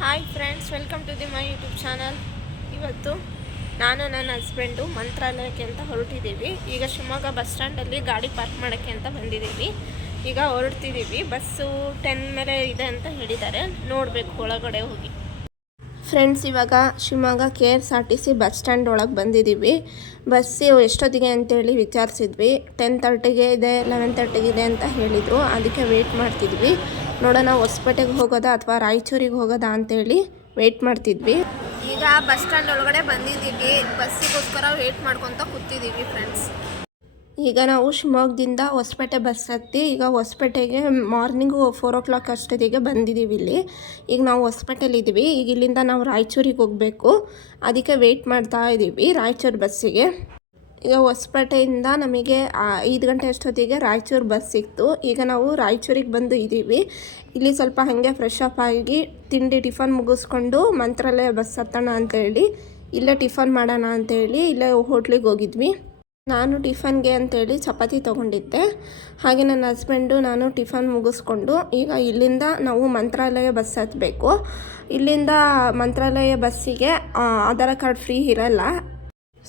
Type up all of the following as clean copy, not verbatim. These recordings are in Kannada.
Hi friends, welcome to my YouTube channel. ಇವತ್ತು ನಾನು ನನ್ನ ಹಸ್ಬೆಂಡು ಮಂತ್ರಾಲಯಕ್ಕೆ ಅಂತ ಹೊರಟಿದ್ದೀವಿ. ಈಗ ಶಿವಮೊಗ್ಗ ಬಸ್ ಸ್ಟ್ಯಾಂಡಲ್ಲಿ ಗಾಡಿ ಪಾರ್ಕ್ ಮಾಡೋಕ್ಕೆ ಅಂತ ಬಂದಿದ್ದೀವಿ. ಈಗ ಹೊರಡ್ತಿದ್ದೀವಿ. ಬಸ್ಸು 10 ಮೇಲೆ ಇದೆ ಅಂತ ಹೇಳಿದ್ದಾರೆ. ನೋಡಬೇಕು ಒಳಗಡೆ ಹೋಗಿ. ಫ್ರೆಂಡ್ಸ್, ಇವಾಗ ಶಿವಮೊಗ್ಗ KSRTC ಬಸ್ ಸ್ಟ್ಯಾಂಡ್ ಒಳಗೆ ಬಂದಿದ್ದೀವಿ. ಬಸ್ಸು ಎಷ್ಟೊತ್ತಿಗೆ ಅಂತೇಳಿ ವಿಚಾರಿಸಿದ್ವಿ. 10:30ಗೆ ಇದೆ, 11:30ಗೆ ಇದೆ ಅಂತ ಹೇಳಿದರು. ಅದಕ್ಕೆ ವೆಯ್ಟ್ ಮಾಡ್ತಿದ್ವಿ. ನೋಡೋಣ ಹೊಸಪೇಟೆಗೆ ಹೋಗೋದಾ ಅಥವಾ ರಾಯಚೂರಿಗೆ ಹೋಗೋದಾ ಅಂತೇಳಿ ವೆಯ್ಟ್ ಮಾಡ್ತಿದ್ವಿ. ಈಗ ಬಸ್ ಸ್ಟ್ಯಾಂಡ್ ಒಳಗಡೆ ಬಂದಿದ್ದೀವಿ. ಬಸ್ಸಿಗೋಸ್ಕರ ವೆಯ್ಟ್ ಮಾಡ್ಕೊತ ಕೂತಿದ್ದೀವಿ ಫ್ರೆಂಡ್ಸ್. ಈಗ ನಾವು ಶಿವಮೊಗ್ಗದಿಂದ ಹೊಸಪೇಟೆ ಬಸ್ ಹತ್ತಿ ಈಗ ಹೊಸಪೇಟೆಗೆ ಮಾರ್ನಿಂಗು 4 o'clock ಅಷ್ಟೊತ್ತಿಗೆ ಬಂದಿದ್ದೀವಿ. ಇಲ್ಲಿ ಈಗ ನಾವು ಹೊಸಪೇಟೆಲಿದ್ದೀವಿ. ಈಗ ಇಲ್ಲಿಂದ ನಾವು ರಾಯಚೂರಿಗೆ ಹೋಗಬೇಕು. ಅದಕ್ಕೆ ವೆಯ್ಟ್ ಮಾಡ್ತಾ ಇದ್ದೀವಿ ರಾಯಚೂರು ಬಸ್ಸಿಗೆ. ಈಗ ಹೊಸಪೇಟೆಯಿಂದ ನಮಗೆ 5 ಗಂಟೆ ಅಷ್ಟೊತ್ತಿಗೆ ರಾಯಚೂರು ಬಸ್ ಸಿಕ್ತು. ಈಗ ನಾವು ರಾಯಚೂರಿಗೆ ಬಂದು ಇದ್ದೀವಿ. ಇಲ್ಲಿ ಸ್ವಲ್ಪ ಹಾಗೆ ಫ್ರೆಶ್ ಅಪ್ ಆಗಿ ತಿಂಡಿ ಟಿಫನ್ ಮುಗಿಸ್ಕೊಂಡು ಮಂತ್ರಾಲಯ ಬಸ್ ಹತ್ತೋಣ ಅಂತೇಳಿ ಇಲ್ಲೇ ಟಿಫನ್ ಮಾಡೋಣ ಅಂತೇಳಿ ಇಲ್ಲೇ ಹೋಟ್ಲಿಗೆ ಹೋಗಿದ್ವಿ. ನಾನು ಟಿಫನ್ಗೆ ಅಂತೇಳಿ ಚಪಾತಿ ತೊಗೊಂಡಿದ್ದೆ. ಹಾಗೆ ನನ್ನ ಹಸ್ಬೆಂಡು ನಾನು ಟಿಫನ್ ಮುಗಿಸ್ಕೊಂಡು ಈಗ ಇಲ್ಲಿಂದ ನಾವು ಮಂತ್ರಾಲಯ ಬಸ್ ಹತ್ತಬೇಕು. ಇಲ್ಲಿಂದ ಮಂತ್ರಾಲಯ ಬಸ್ಸಿಗೆ ಆಧಾರ್ ಕಾರ್ಡ್ ಫ್ರೀ ಇರಲ್ಲ.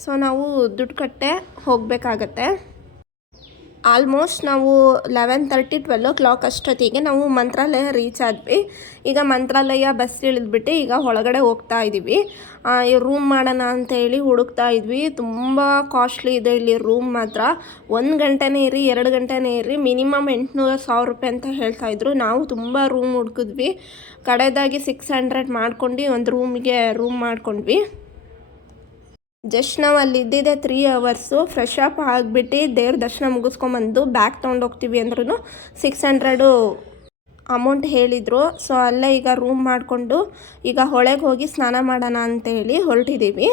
ಸೊ ನಾವು ದುಡ್ಡು ಕಟ್ಟೆ ಹೋಗಬೇಕಾಗತ್ತೆ. ಆಲ್ಮೋಸ್ಟ್ ನಾವು 11:30 12 o'clock ಅಷ್ಟೊತ್ತಿಗೆ ನಾವು ಮಂತ್ರಾಲಯ ರೀಚ್ ಆದ್ವಿ. ಈಗ ಮಂತ್ರಾಲಯ ಬಸ್ ಇಳಿದ್ಬಿಟ್ಟು ಈಗ ಒಳಗಡೆ ಹೋಗ್ತಾ ಇದ್ದೀವಿ. ರೂಮ್ ಮಾಡೋಣ ಅಂತೇಳಿ ಹುಡುಕ್ತಾ ಇದ್ವಿ. ತುಂಬ ಕಾಸ್ಟ್ಲಿ ಇದೆ ಇಲ್ಲಿ ರೂಮ್ ಮಾತ್ರ. 1 ಗಂಟೆನೇ ಇರಿ 2 ಗಂಟೆನೇ ಇರಿ ಮಿನಿಮಮ್ 800-1000 ರೂಪಾಯಿ ಅಂತ ಹೇಳ್ತಾಯಿದ್ರು. ನಾವು ತುಂಬ ರೂಮ್ ಹುಡುಕಿದ್ವಿ. ಕಡೆದಾಗಿ 600 ಮಾಡ್ಕೊಂಡು ಒಂದು ರೂಮ್ ಮಾಡ್ಕೊಂಡ್ವಿ. ಜಸ್ಟ್ ನಾವು ಅಲ್ಲಿ ಇದ್ದಿದ್ದೆ 3 hours. ಫ್ರೆಶ್ ಅಪ್ ಆಗಿಬಿಟ್ಟು ದೇವ್ರ ದರ್ಶನ ಮುಗಿಸ್ಕೊಂಬಂದು ಬ್ಯಾಗ್ ತೊಗೊಂಡೋಗ್ತೀವಿ ಅಂದ್ರೂ 600 ಅಮೌಂಟ್ ಹೇಳಿದರು. ಸೊ ಅಲ್ಲೇ ಈಗ ರೂಮ್ ಮಾಡಿಕೊಂಡು ಈಗ ಹೊಳೆಗೆ ಹೋಗಿ ಸ್ನಾನ ಮಾಡೋಣ ಅಂತೇಳಿ ಹೊರಟಿದ್ದೀವಿ.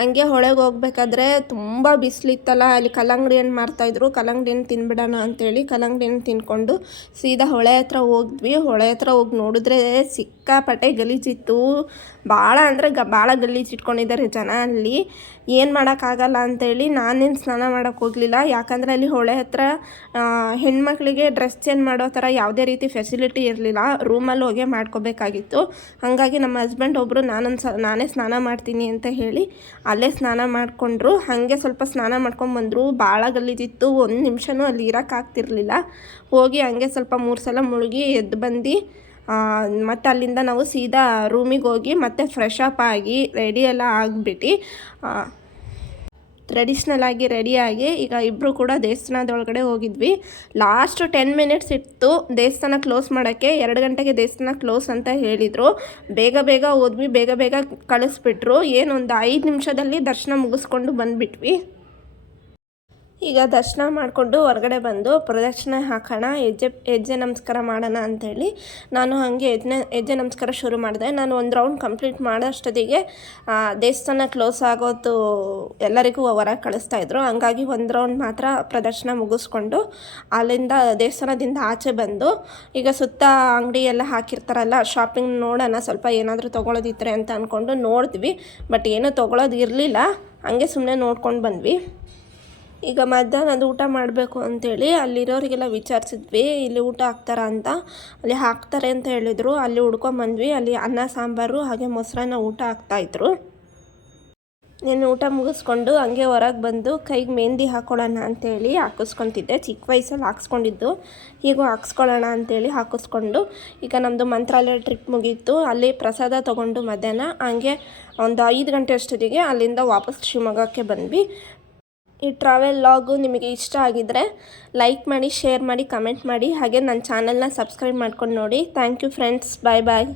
ಹಂಗೆ ಹೊಳೆಗೆ ಹೋಗ್ಬೇಕಾದ್ರೆ ತುಂಬ ಬಿಸಿಲಿತ್ತಲ್ಲ, ಅಲ್ಲಿ ಕಲ್ಲಂಗಡಿ ಹಣ್ಣು ಮಾರ್ತಾಯಿದ್ರು. ಕಲ್ಲಂಗಡಿ ಹಣ್ಣು ತಿನ್ಬಿಡೋಣ ಅಂತೇಳಿ ಕಲ್ಲಂಗಡಿ ಹಣ್ಣು ತಿನ್ಕೊಂಡು ಸೀದಾ ಹೊಳೆ ಹತ್ರ ಹೋದ್ವಿ. ಹೊಳೆ ಹತ್ರ ಹೋಗಿ ನೋಡಿದ್ರೆ ಸಿಕ್ಕಾಪಟ್ಟೆ ಗಲೀಜಿತ್ತು. ಭಾಳ ಅಂದರೆ ಭಾಳ ಗಲೀಜಿಟ್ಕೊಂಡಿದ್ದಾರೆ ಜನ ಅಲ್ಲಿ. ಏನು ಮಾಡೋಕ್ಕಾಗಲ್ಲ ಅಂತೇಳಿ ನಾನೇನು ಸ್ನಾನ ಮಾಡೋಕ್ಕೆ ಹೋಗಲಿಲ್ಲ. ಯಾಕಂದರೆ ಅಲ್ಲಿ ಹೊಳೆ ಹತ್ರ ಹೆಣ್ಮಕ್ಳಿಗೆ ಡ್ರೆಸ್ ಚೇಂಜ್ ಮಾಡೋ ಥರ ಯಾವುದೇ ರೀತಿ ಫೆಸಿಲಿಟಿ ಇರಲಿಲ್ಲ. ರೂಮಲ್ಲಿ ಹೋಗೇ ಮಾಡ್ಕೋಬೇಕಾಗಿತ್ತು. ಹಾಗಾಗಿ ನಮ್ಮ ಹಸ್ಬೆಂಡ್ ಒಬ್ಬರು ನಾನೇ ಸ್ನಾನ ಮಾಡ್ತೀನಿ ಅಂತ ಹೇಳಿ ಅಲ್ಲೇ ಸ್ನಾನ ಮಾಡಿಕೊಂಡ್ರು. ಹಾಗೆ ಸ್ವಲ್ಪ ಸ್ನಾನ ಮಾಡ್ಕೊಂಡ್ಬಂದರು. ಭಾಳ ಗಲೀಜಿತ್ತು. 1 ನಿಮಿಷನೂ ಅಲ್ಲಿ ಇರೋಕ್ಕಾಗ್ತಿರ್ಲಿಲ್ಲ. ಹೋಗಿ ಹಂಗೆ ಸ್ವಲ್ಪ 3 ಸಲ ಮುಳುಗಿ ಎದ್ದು ಬಂದು ಮತ್ತು ಅಲ್ಲಿಂದ ನಾವು ಸೀದಾ ರೂಮಿಗೆ ಹೋಗಿ ಮತ್ತೆ ಫ್ರೆಶ್ ಅಪ್ ಆಗಿ ರೆಡಿ ಎಲ್ಲ ಆಗಿಬಿಟ್ಟು ಟ್ರೆಡಿಷ್ನಲ್ ಆಗಿ ರೆಡಿಯಾಗಿ ಈಗ ಇಬ್ಬರು ಕೂಡ ದೇವಸ್ಥಾನದೊಳಗಡೆ ಹೋಗಿದ್ವಿ. ಲಾಸ್ಟ್ 10 minutes ಇತ್ತು ದೇವಸ್ಥಾನ ಕ್ಲೋಸ್ ಮಾಡೋಕ್ಕೆ. 2 ಗಂಟೆಗೆ ದೇವಸ್ಥಾನ ಕ್ಲೋಸ್ ಅಂತ ಹೇಳಿದರು. ಬೇಗ ಹೋದ್ವಿ. ಬೇಗ ಕಳಿಸ್ಬಿಟ್ರು. ಏನೊಂದು 5 ನಿಮಿಷದಲ್ಲಿ ದರ್ಶನ ಮುಗಿಸ್ಕೊಂಡು ಬಂದುಬಿಟ್ವಿ. ಈಗ ದರ್ಶನ ಮಾಡಿಕೊಂಡು ಹೊರಗಡೆ ಬಂದು ಪ್ರದಕ್ಷಿಣೆ ಹಾಕೋಣ, ಹೆಜ್ಜೆ ನಮಸ್ಕಾರ ಮಾಡೋಣ ಅಂಥೇಳಿ ನಾನು ಹಾಗೆ ಹೆಜ್ಜೆ ನಮಸ್ಕಾರ ಶುರು ಮಾಡಿದೆ. ನಾನು 1 ರೌಂಡ್ ಕಂಪ್ಲೀಟ್ ಮಾಡೋಷ್ಟೊತ್ತಿಗೆ ದೇವಸ್ಥಾನ ಕ್ಲೋಸ್ ಆಗೋದು ಎಲ್ಲರಿಗೂ ಹೊರಗೆ ಕಳಿಸ್ತಾಯಿದ್ರು. ಹಂಗಾಗಿ 1 ರೌಂಡ್ ಮಾತ್ರ ಪ್ರದಕ್ಷಿಣೆ ಮುಗಿಸ್ಕೊಂಡು ಅಲ್ಲಿಂದ ದೇವಸ್ಥಾನದಿಂದ ಆಚೆ ಬಂದು ಈಗ ಸುತ್ತ ಅಂಗಡಿ ಎಲ್ಲ ಹಾಕಿರ್ತಾರಲ್ಲ, ಶಾಪಿಂಗ್ ನೋಡೋಣ ಸ್ವಲ್ಪ ಏನಾದರೂ ತೊಗೊಳೋದಿದ್ರೆ ಅಂತ ಅಂದ್ಕೊಂಡು ನೋಡಿದ್ವಿ. ಬಟ್ ಏನೂ ತೊಗೊಳೋದು ಇರಲಿಲ್ಲ. ಹಂಗೆ ಸುಮ್ಮನೆ ನೋಡ್ಕೊಂಡು ಬಂದ್ವಿ. ಈಗ ಮಧ್ಯಾಹ್ನದ ಊಟ ಮಾಡಬೇಕು ಅಂತೇಳಿ ಅಲ್ಲಿರೋರಿಗೆಲ್ಲ ವಿಚಾರಿಸಿದ್ವಿ, ಇಲ್ಲಿ ಊಟ ಹಾಕ್ತಾರಾ ಅಂತ. ಅಲ್ಲಿ ಹಾಕ್ತಾರೆ ಅಂತ ಹೇಳಿದರು. ಅಲ್ಲಿ ಹುಡ್ಕೊಂಬಂದ್ವಿ. ಅಲ್ಲಿ ಅನ್ನ ಸಾಂಬಾರು ಹಾಗೆ ಮೊಸರನ್ನ ಊಟ ಹಾಕ್ತಾಯಿದ್ರು. నేను ಊಟ ಮುಗಿಸ್ಕೊಂಡು ಹಂಗೆ ಹೊರಗೆ ಬಂದು ಕೈಗೆ ಮೆಹಂದಿ ಹಾಕ್ಕೊಳ್ಳೋಣ ಅಂತೇಳಿ ಹಾಕಿಸ್ಕೊತಿದ್ದೆ. ಚಿಕ್ಕ ವಯಸ್ಸಲ್ಲಿ ಹಾಕ್ಸ್ಕೊಂಡಿದ್ದು. ಹೀಗೂ ಹಾಕ್ಸ್ಕೊಳ್ಳೋಣ ಅಂತೇಳಿ ಹಾಕಿಸ್ಕೊಂಡು ಈಗ ನಮ್ಮದು ಮಂತ್ರಾಲಯ ಟ್ರಿಪ್ ಮುಗೀತು. ಅಲ್ಲಿ ಪ್ರಸಾದ ತೊಗೊಂಡು ಮಧ್ಯಾಹ್ನ ಹಂಗೆ ಒಂದು 5 ಗಂಟೆ ಅಷ್ಟೊತ್ತಿಗೆ ಅಲ್ಲಿಂದ ವಾಪಸ್ ಶಿವಮೊಗ್ಗಕ್ಕೆ ಬಂದ್ವಿ. ಈ ಟ್ರಾವೆಲ್ ಲಾಗು ನಿಮಗೆ ಇಷ್ಟ ಆಗಿದ್ದರೆ ಲೈಕ್ ಮಾಡಿ, ಶೇರ್ ಮಾಡಿ, ಕಮೆಂಟ್ ಮಾಡಿ. ಹಾಗೆ ನನ್ನ ಚಾನಲ್ನ ಸಬ್ಸ್ಕ್ರೈಬ್ ಮಾಡ್ಕೊಂಡು ನೋಡಿ. Thank you friends. ಬಾಯ್.